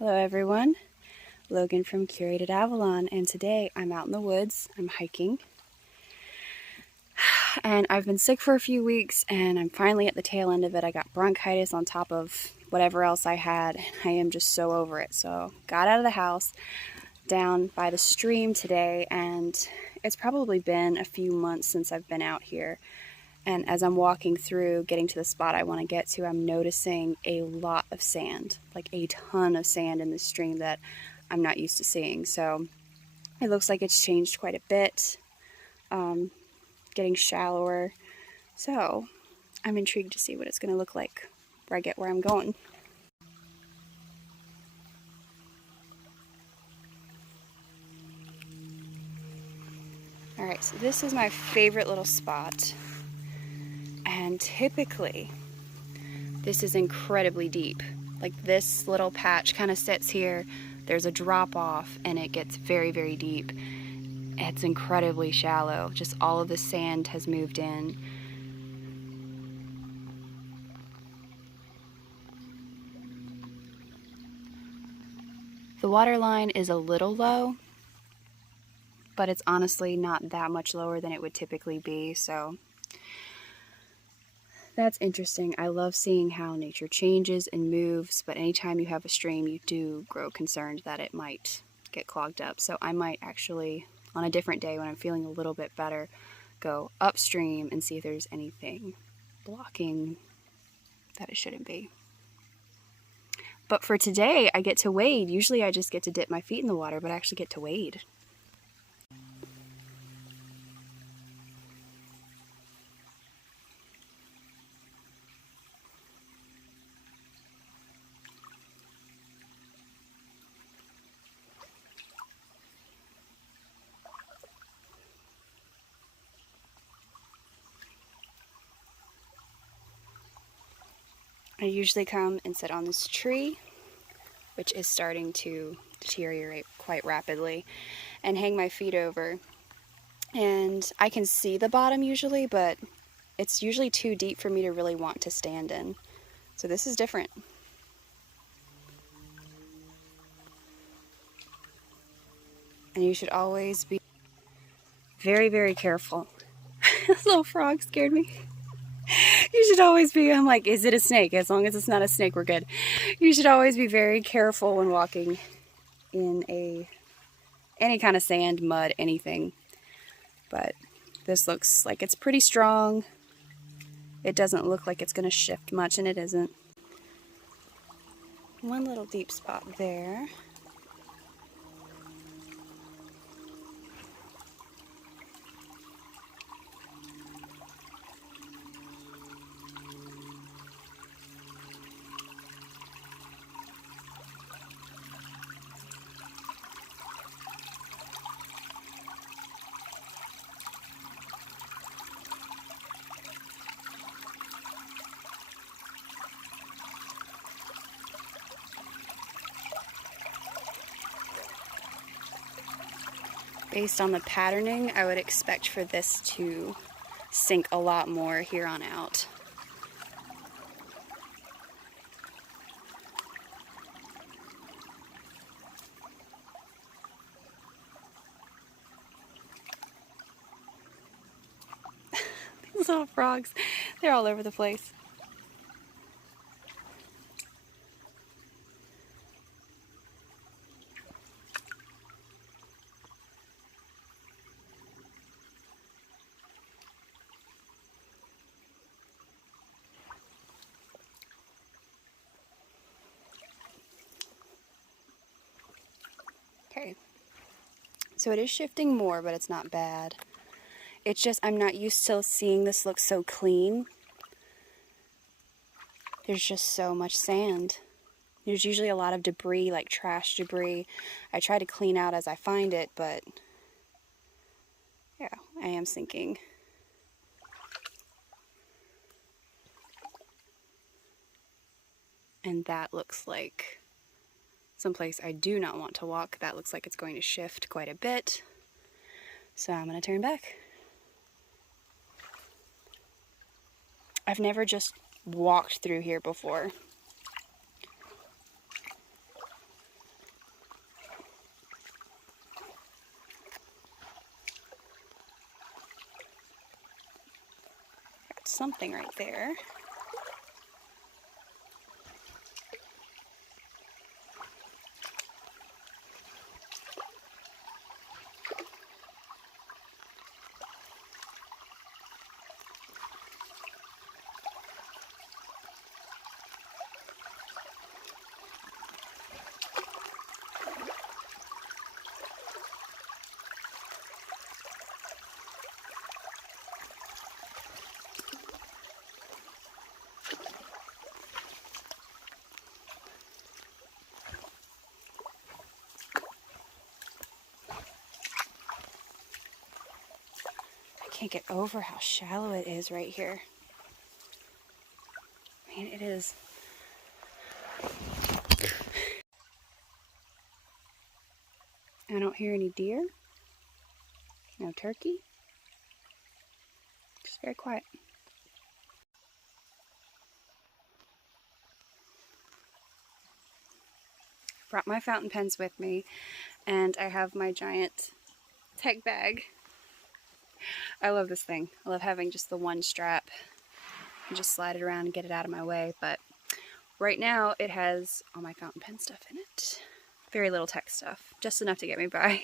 Hello everyone, Logan from Curated Avalon, and today I'm out in the woods, I'm hiking, and I've been sick for a few weeks and I'm finally at the tail end of it. I got bronchitis on top of whatever else I had. I am just so over it. So got out of the house down by the stream today, and it's probably been a few months since I've been out here. And as I'm walking through, getting to the spot I want to get to, I'm noticing a lot of sand, like a ton of sand in the stream that I'm not used to seeing. So it looks like it's changed quite a bit, getting shallower. So I'm intrigued to see what it's going to look like where I get where I'm going. Alright, so this is my favorite little spot. And typically, this is incredibly deep. Like this little patch kind of sits here, there's a drop off, and it gets very, very deep. It's incredibly shallow. Just all of the sand has moved in. The water line is a little low, but it's honestly not that much lower than it would typically be, so that's interesting. I love seeing how nature changes and moves, but anytime you have a stream, you do grow concerned that it might get clogged up. So I might actually, on a different day when I'm feeling a little bit better, go upstream and see if there's anything blocking that it shouldn't be. But for today, I get to wade. Usually I just get to dip my feet in the water, but I actually get to wade. I usually come and sit on this tree, which is starting to deteriorate quite rapidly, and hang my feet over. And I can see the bottom usually, but it's usually too deep for me to really want to stand in. So this is different. And you should always be very, very careful. This little frog scared me. You should always be, I'm like, is it a snake? As long as it's not a snake, we're good. You should always be very careful when walking in any kind of sand, mud, anything. But this looks like it's pretty strong. It doesn't look like it's going to shift much, and it isn't. One little deep spot there. Based on the patterning, I would expect for this to sink a lot more here on out. These little frogs, they're all over the place. Okay, so it is shifting more, but it's not bad. It's just I'm not used to seeing this look so clean. There's just so much sand. There's usually a lot of debris, like trash debris. I try to clean out as I find it, but yeah, I am sinking. And that looks like someplace I do not want to walk. That looks like it's going to shift quite a bit. So I'm going to turn back. I've never just walked through here before. something right there. I can't get over how shallow it is right here. I mean, it is. I don't hear any deer, no turkey. Just very quiet. Brought my fountain pens with me, and I have my giant tech bag. I love this thing. I love having just the one strap and just slide it around and get it out of my way, but right now it has all my fountain pen stuff in it. Very little tech stuff, just enough to get me by. I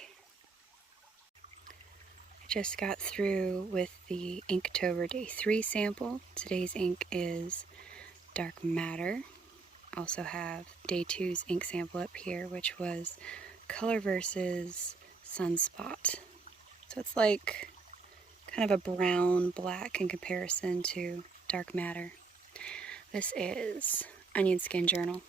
just got through with the Inktober Day 3 sample. Today's ink is Dark Matter. Also have Day 2's ink sample up here, which was Color versus Sunspot. So it's like kind of a brown black in comparison to Dark Matter. This is Onion Skin Journal.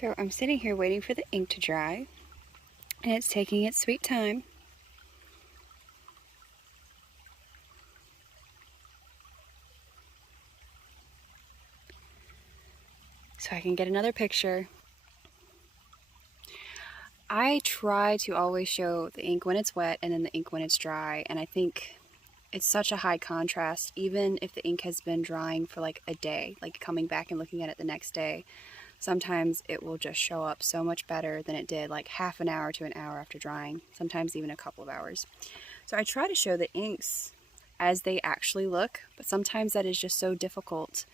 So I'm sitting here waiting for the ink to dry, and it's taking its sweet time. So I can get another picture. I try to always show the ink when it's wet and then the ink when it's dry, and I think it's such a high contrast, even if the ink has been drying for like a day, like coming back and looking at it the next day. Sometimes it will just show up so much better than it did like half an hour to an hour after drying, sometimes even a couple of hours. So I try to show the inks as they actually look, but sometimes that is just so difficult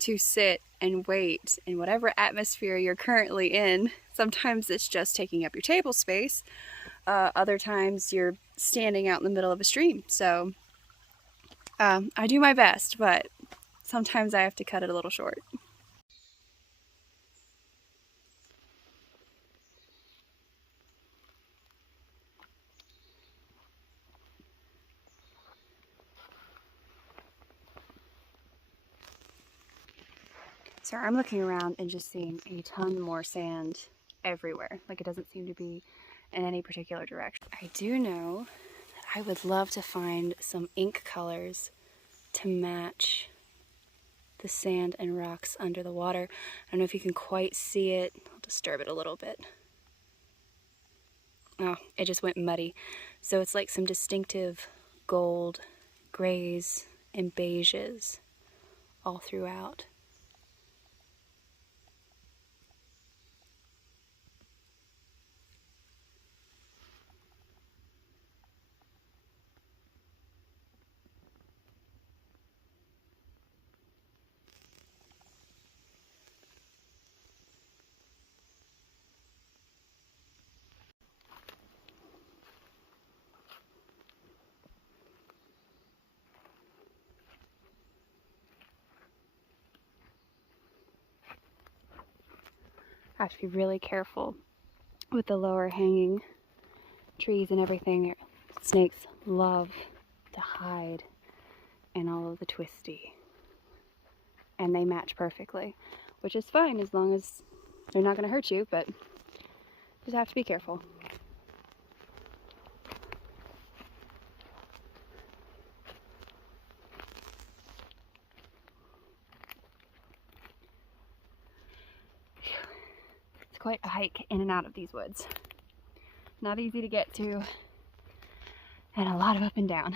to sit and wait in whatever atmosphere you're currently in. Sometimes it's just taking up your table space. Other times you're standing out in the middle of a stream. So I do my best, but sometimes I have to cut it a little short. So I'm looking around and just seeing a ton more sand everywhere. Like, it doesn't seem to be in any particular direction. I do know that I would love to find some ink colors to match the sand and rocks under the water. I don't know if you can quite see it. I'll disturb it a little bit. Oh, it just went muddy. So it's like some distinctive gold, grays, and beiges all throughout. Have to be really careful with the lower hanging trees and everything. Snakes love to hide in all of the twisty, and they match perfectly, which is fine as long as they're not going to hurt you, but just have to be careful. It's quite a hike in and out of these woods. Not easy to get to, and a lot of up and down.